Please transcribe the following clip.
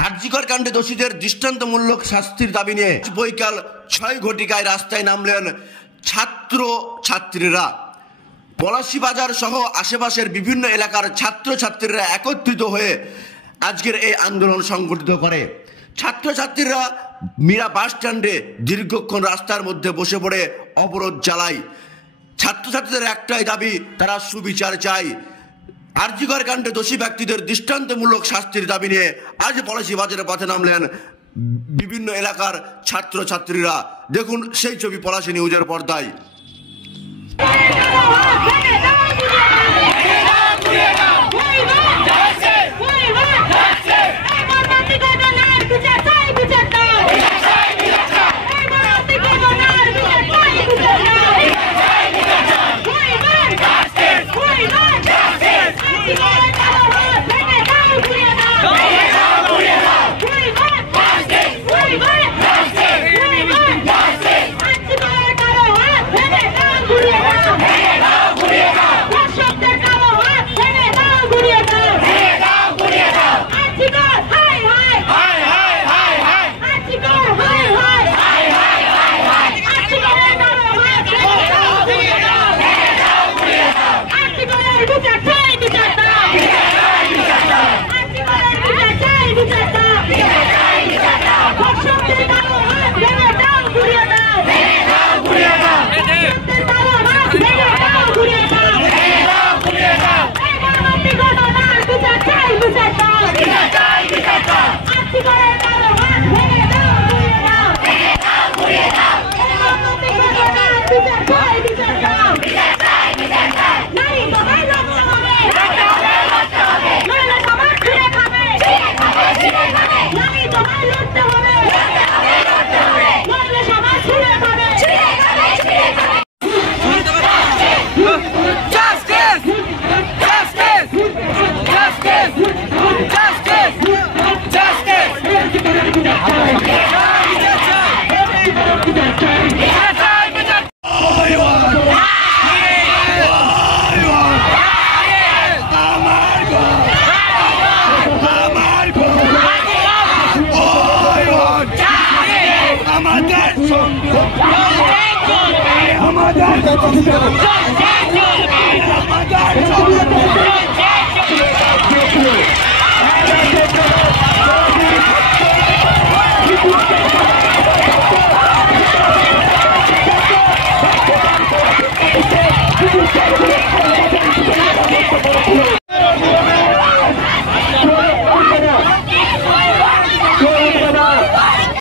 আরজিকর কাণ্ডে দোষীদের দৃষ্টান্তমূলক শাস্তির দাবি নিয়ে বৈকাল ৬ ঘটিকায় রাস্তায় নামলেন ছাত্র ছাত্রীরা। পলাশীবাজার সহ আশেপাশের বিভিন্ন এলাকার ছাত্রছাত্রীরা একত্রিত হয়ে আজকের এই আন্দোলন সংগঠিত করে। ছাত্রছাত্রীরা মীরা বাস স্ট্যান্ডে দীর্ঘক্ষণ রাস্তার মধ্যে বসে পড়ে অবরোধ চালায়। ছাত্রছাত্রীদের একটাই দাবি, তারা সুবিচার চায়। আরজিকর কাণ্ডে দোষী ব্যক্তিদের দৃষ্টান্তমূলক শাস্তির দাবি নিয়ে আজ পলাশীবাজারের পথে নামলেন বিভিন্ন এলাকার ছাত্রছাত্রীরা। দেখুন সেই ছবি পলাশী নিউজের পর্দায়। আমাদের